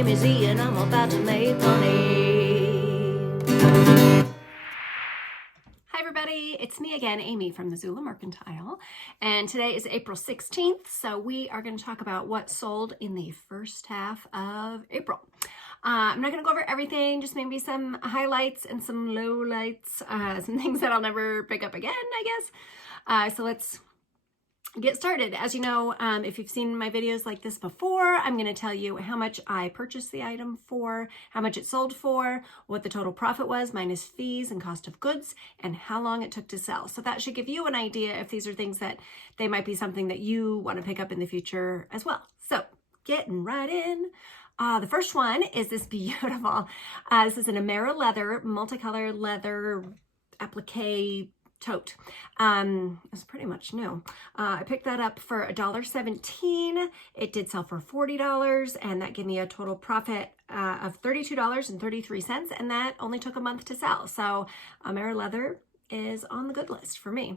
Amy Z, and I'm about to make money. Hi everybody, it's me again, Amy from the Zula Mercantile, and today is April 16th, so we are going to talk about what sold in the first half of April. I'm not going to go over everything, just maybe some highlights and some lowlights, some things that I'll never pick up again, I guess. So let's get started. As you know, if you've seen my videos like this before, I'm going to tell you how much I purchased the item for, how much it sold for, what the total profit was minus fees and cost of goods, and how long it took to sell. So that should give you an idea if these are things that they might be something that you want to pick up in the future as well. So getting right in. The first one is this beautiful, this is an Amera leather, multicolor leather applique tote. It's pretty much new. I picked that up for $1.17. It did sell for $40, and that gave me a total profit of $32.33, and that only took a month to sell. So Amera leather is on the good list for me.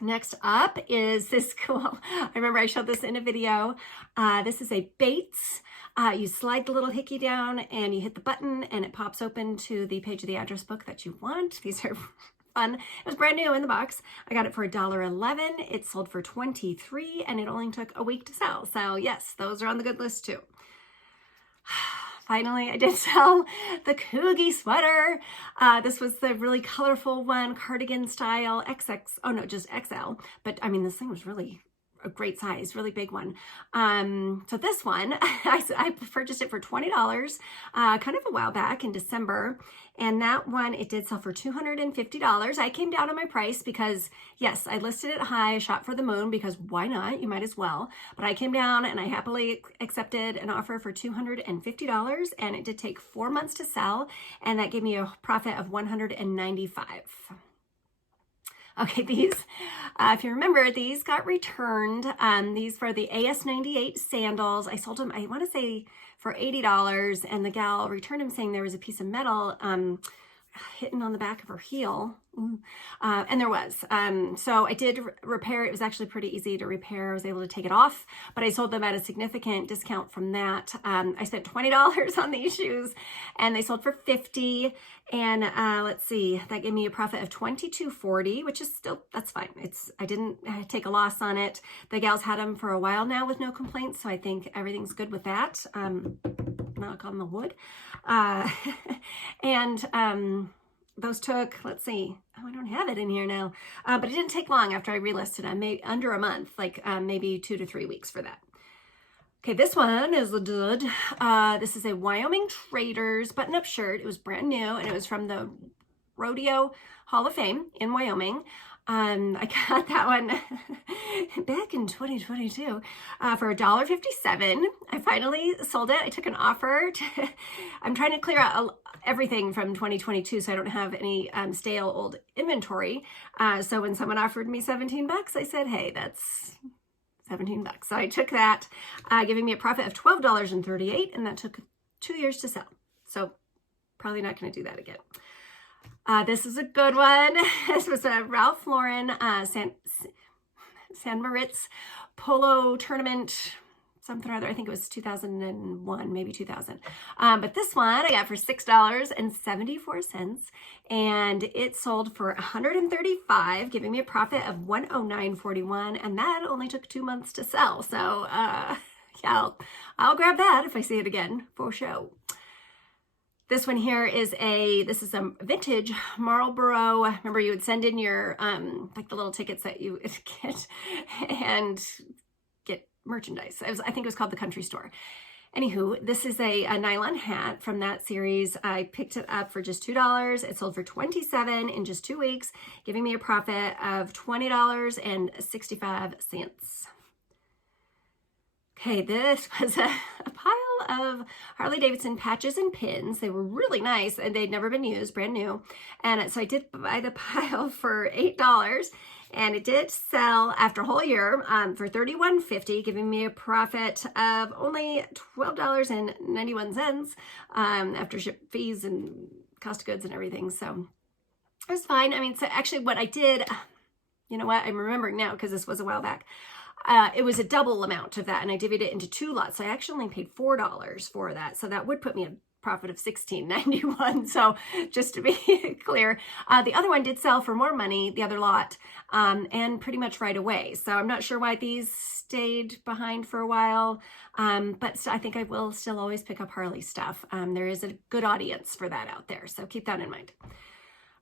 Next up is this cool, I remember I showed this in a video. This is a Bates. You slide the little hickey down and you hit the button and it pops open to the page of the address book that you want. These are fun. It was brand new in the box. I got it for $1.11. It sold for $23 and it only took a week to sell. So yes, those are on the good list too. Finally, I did sell the COOGI sweater. This was the really colorful one, cardigan style, XX, oh no, just XL. But I mean, this thing was really a great size, really big one. So this one, I purchased it for $20 kind of a while back in December. And that one, it did sell for $250. I came down on my price because, yes, I listed it high, shot for the moon, because why not? You might as well. But I came down and I happily accepted an offer for $250, and it did take 4 months to sell, and that gave me a profit of $195. Okay, these, if you remember, these got returned. These were the AS98 sandals. I sold them, I want to say, for $80, and the gal returned them saying there was a piece of metal hitting on the back of her heel. And there was. So I did repair it. It was actually pretty easy to repair. I was able to take it off, but I sold them at a significant discount from that. I spent $20 on these shoes and they sold for $50. And let's see, that gave me a profit of $22.40, which is still, that's fine. I didn't take a loss on it. The gals had them for a while now with no complaints. So I think everything's good with that. Knock on the wood. Those took, let's see, oh, I don't have it in here now, but it didn't take long after I relisted them, maybe under a month, like maybe 2 to 3 weeks for that. Okay, this one is a dud. This is a Wyoming Traders button-up shirt. It was brand new, and it was from the Rodeo Hall of Fame in Wyoming. I got that one back in 2022 for $1.57. I finally sold it. I took an offer. I'm trying to clear out everything from 2022 so I don't have any stale old inventory. So when someone offered me $17, I said, hey, that's $17. So I took that, giving me a profit of $12.38, and that took 2 years to sell. So probably not going to do that again. This is a good one. This was a Ralph Lauren San Moritz polo tournament, something or other. I think it was 2001, maybe 2000. But this one I got for $6.74, and it sold for $135, giving me a profit of $109.41, and that only took 2 months to sell. So yeah, I'll grab that if I see it again for show. This one here is this is a vintage Marlboro. Remember, you would send in your, like the little tickets that you would get and get merchandise. I think it was called the Country Store. Anywho, this is a nylon hat from that series. I picked it up for just $2. It sold for $27 in just 2 weeks, giving me a profit of $20.65. Okay, this was a pile of Harley-Davidson patches and pins. They were really nice, and they'd never been used, brand new. And so I did buy the pile for $8, and it did sell after a whole year for $31.50, giving me a profit of only $12.91 after ship fees and cost of goods and everything. So it was fine. I mean, so actually what I did, you know what, I'm remembering now because this was a while back. it was a double amount of that, and I divvied it into 2 lots. So I actually only paid $4 for that. So that would put me a profit of $16.91. So just to be clear, the other one did sell for more money, the other lot, and pretty much right away. So I'm not sure why these stayed behind for a while, but I think I will still always pick up Harley stuff. There is a good audience for that out there, so keep that in mind.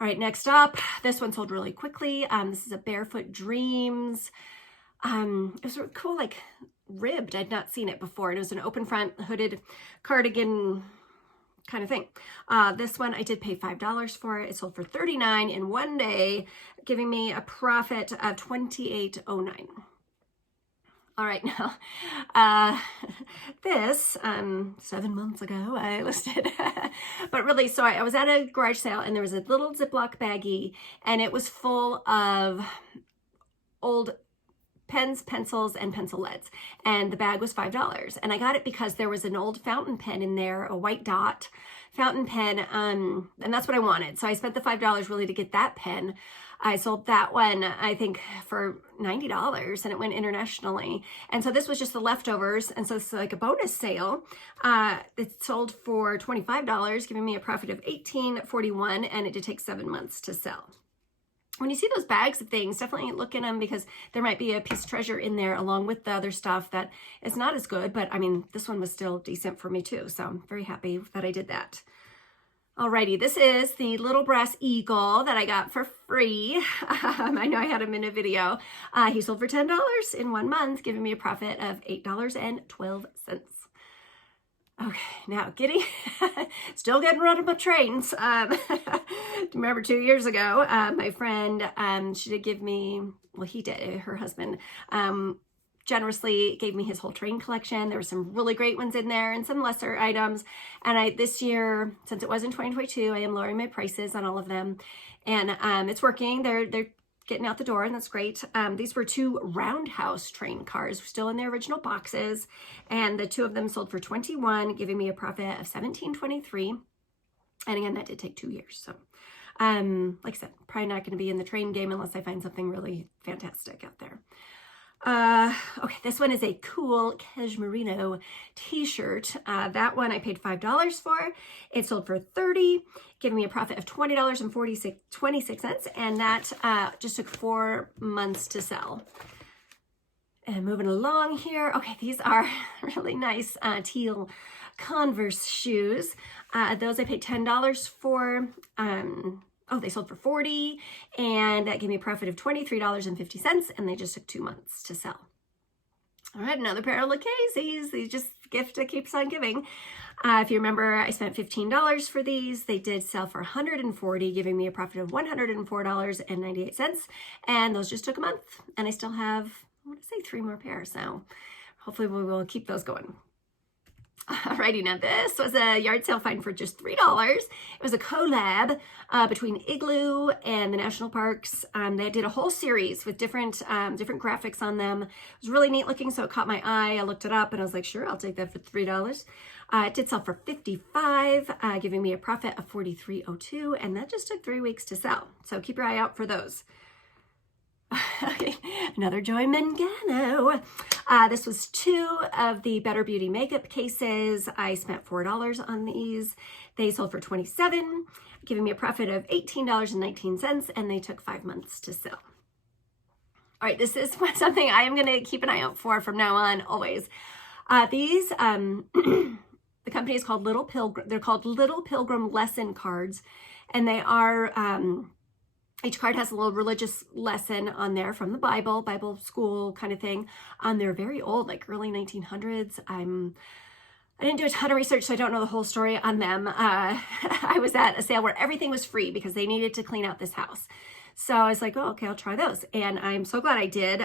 All right, next up, this one sold really quickly. This is a Barefoot Dreams. It was really cool, like ribbed. I'd not seen it before. And it was an open front hooded cardigan kind of thing. This one I did pay $5 for. It sold for $39 in one day, giving me a profit of $28.09. All right, now, this, 7 months ago, I listed, but really, so I was at a garage sale, and there was a little Ziploc baggie, and it was full of old pens, pencils, and pencil leads, and the bag was $5, and I got it because there was an old fountain pen in there, a white dot fountain pen, and that's what I wanted, so I spent the $5 really to get that pen. I sold that one, I think, for $90, and it went internationally. And so this was just the leftovers, and so it's like a bonus sale. It sold for $25, giving me a profit of $18.41, and it did take 7 months to sell. When you see those bags of things, definitely look in them, because there might be a piece of treasure in there along with the other stuff that is not as good. But I mean, this one was still decent for me too. So I'm very happy that I did that. Alrighty, this is the little brass eagle that I got for free. I know I had him in a video. He sold for $10 in 1 month, giving me a profit of $8.12. Okay, now still getting rid of my trains. Remember 2 years ago, my friend, she did give me, well, he did, her husband, generously gave me his whole train collection. There were some really great ones in there and some lesser items. And this year, since it was in 2022, I am lowering my prices on all of them. And it's working. They're getting out the door, and that's great. These were 2 roundhouse train cars, still in their original boxes. And the 2 of them sold for $21, giving me a profit of $17.23. And again, that did take 2 years. So like I said, probably not going to be in the train game unless I find something really fantastic out there. Okay, this one is a cool Cashmerino t-shirt. That one I paid $5 for. It sold for $30, giving me a profit of $20.26, and that just took 4 months to sell. And moving along here, okay, these are really nice teal Converse shoes. Those I paid $10 for. Oh, they sold for $40, and that gave me a profit of $23.50, and they just took 2 months to sell. All right, another pair of Lacaze's. These just gift that keeps on giving. If you remember, I spent $15 for these. They did sell for $140, giving me a profit of $104.98, and those just took a month, and I still have, I want to say, 3 more pairs, so hopefully we will keep those going. Alrighty, now this was a yard sale find for just $3. It was a collab between Igloo and the national parks. They did a whole series with different graphics on them. It was really neat looking, so it caught my eye. I looked it up and I was like, sure, I'll take that for $3. It did sell for $55, giving me a profit of $43.02, and that just took 3 weeks to sell. So keep your eye out for those. Okay, another Joy Mangano. This was 2 of the Better Beauty makeup cases. I spent $4 on these. They sold for $27, giving me a profit of $18.19, and they took 5 months to sell. All right, this is something I am going to keep an eye out for from now on, always. These, the company is called Little Pilgrim. They're called Little Pilgrim Lesson Cards, and they are... each card has a little religious lesson on there from the Bible school kind of thing. They're very old, like early 1900s. I didn't do a ton of research, so I don't know the whole story on them. I was at a sale where everything was free because they needed to clean out this house. So I was like, oh, okay, I'll try those. And I'm so glad I did.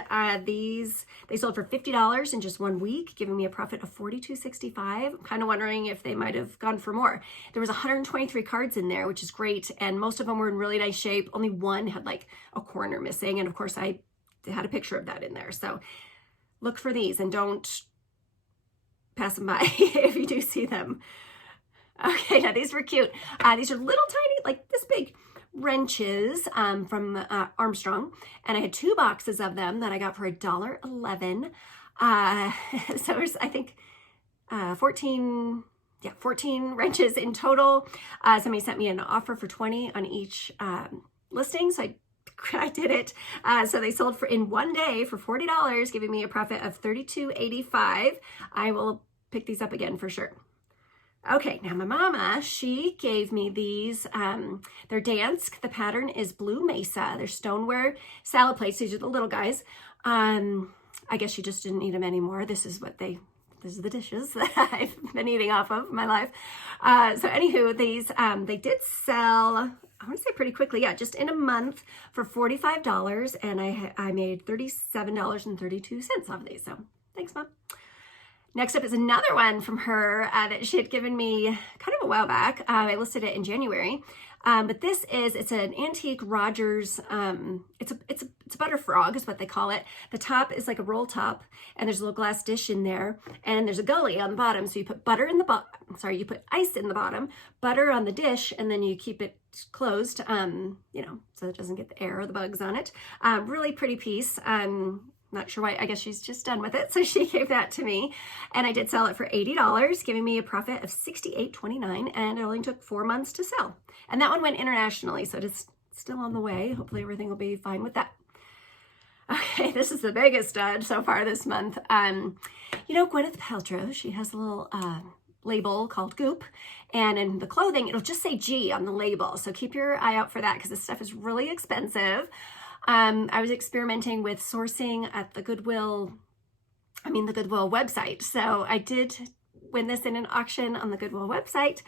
They sold for $50 in just 1 week, giving me a profit of $42.65. I'm kind of wondering if they might have gone for more. There was 123 cards in there, which is great. And most of them were in really nice shape. Only one had like a corner missing. And of course I had a picture of that in there. So look for these and don't pass them by if you do see them. Okay, now these were cute. These are little tiny, like this big, wrenches from Armstrong, and I had 2 boxes of them that I got for $1.11. So it was, I think, 14 wrenches in total. Somebody sent me an offer for 20 on each listing, so I did it. So they sold in one day for $40, giving me a profit of $32.85. I will pick these up again for sure. Okay, now my mama, she gave me these. They're Dansk. The pattern is Blue Mesa. They're stoneware salad plates. These are the little guys. I guess she just didn't eat them anymore. This is the dishes that I've been eating off of my life. So anywho, these, they did sell, I want to say pretty quickly. Yeah, just in a month for $45. And I made $37.32 off of these. So thanks, Mom. Next up is another one from her that she had given me kind of a while back. I listed it in January. But this it's an antique Rogers, it's a butter frog is what they call it. The top is like a roll top, and there's a little glass dish in there, and there's a gully on the bottom. So you put butter in the you put ice in the bottom, butter on the dish, and then you keep it closed, you know, so it doesn't get the air or the bugs on it. Really pretty piece. Not sure why, I guess she's just done with it. So she gave that to me, and I did sell it for $80, giving me a profit of $68.29, and it only took 4 months to sell. And that one went internationally, so it's still on the way. Hopefully everything will be fine with that. Okay, this is the biggest stud so far this month. You know, Gwyneth Paltrow, she has a little label called Goop, and in the clothing, it'll just say G on the label. So keep your eye out for that, because this stuff is really expensive. I was experimenting with sourcing at the Goodwill website. So I did win this in an auction on the Goodwill website.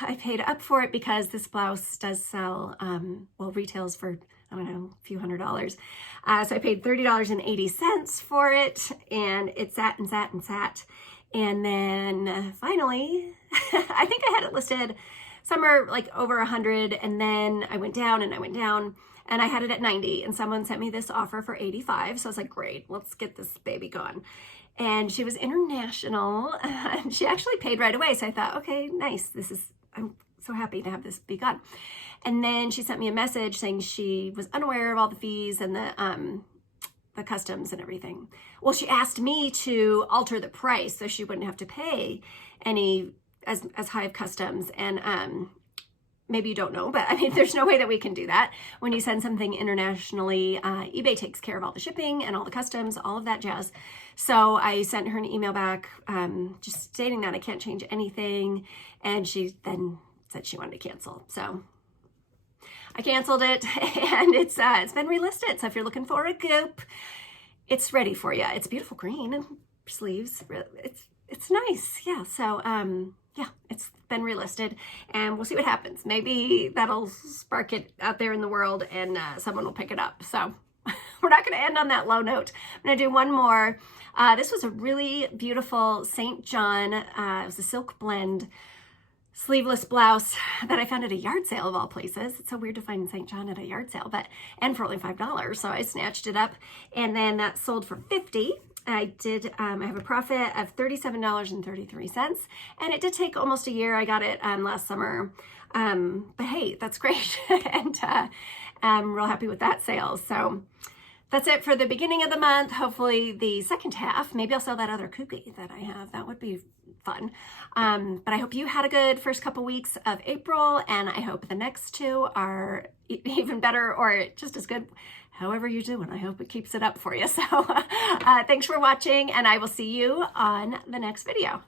I paid up for it because this blouse does sell, retails for, I don't know, a few $100s. So I paid $30.80 for it, and it sat and sat and sat. And then finally, I think I had it listed somewhere like over 100, and then I went down and I went down, and I had it at 90, and someone sent me this offer for 85. So I was like, great, let's get this baby gone. And she was international, and she actually paid right away. So I thought, okay, nice. I'm so happy to have this be gone. And then she sent me a message saying she was unaware of all the fees and the customs and everything. Well, she asked me to alter the price so she wouldn't have to pay any as high of customs. And maybe you don't know, but I mean, there's no way that we can do that. When you send something internationally, eBay takes care of all the shipping and all the customs, all of that jazz. So I sent her an email back just stating that I can't change anything. And she then said she wanted to cancel. So I canceled it, and it's been relisted. So if you're looking for a Goop, it's ready for you. It's beautiful green and sleeves. It's nice. Yeah. So, yeah, it's been relisted, and we'll see what happens. Maybe that'll spark it out there in the world, and someone will pick it up. So we're not going to end on that low note. I'm going to do one more. This was a really beautiful St. John. It was a silk blend sleeveless blouse that I found at a yard sale of all places. It's so weird to find St. John at a yard sale, and for only $5. So I snatched it up, and then that sold for $50. I have a profit of $37.33, and it did take almost a year. I got it last summer, but hey, that's great. And I'm real happy with that sale. So that's it for the beginning of the month. Hopefully the second half, maybe I'll sell that other COOGI that I have. That would be fun. But I hope you had a good first couple weeks of April, and I hope the next 2 are even better or just as good. However you do, and I hope it keeps it up for you. So thanks for watching, and I will see you on the next video.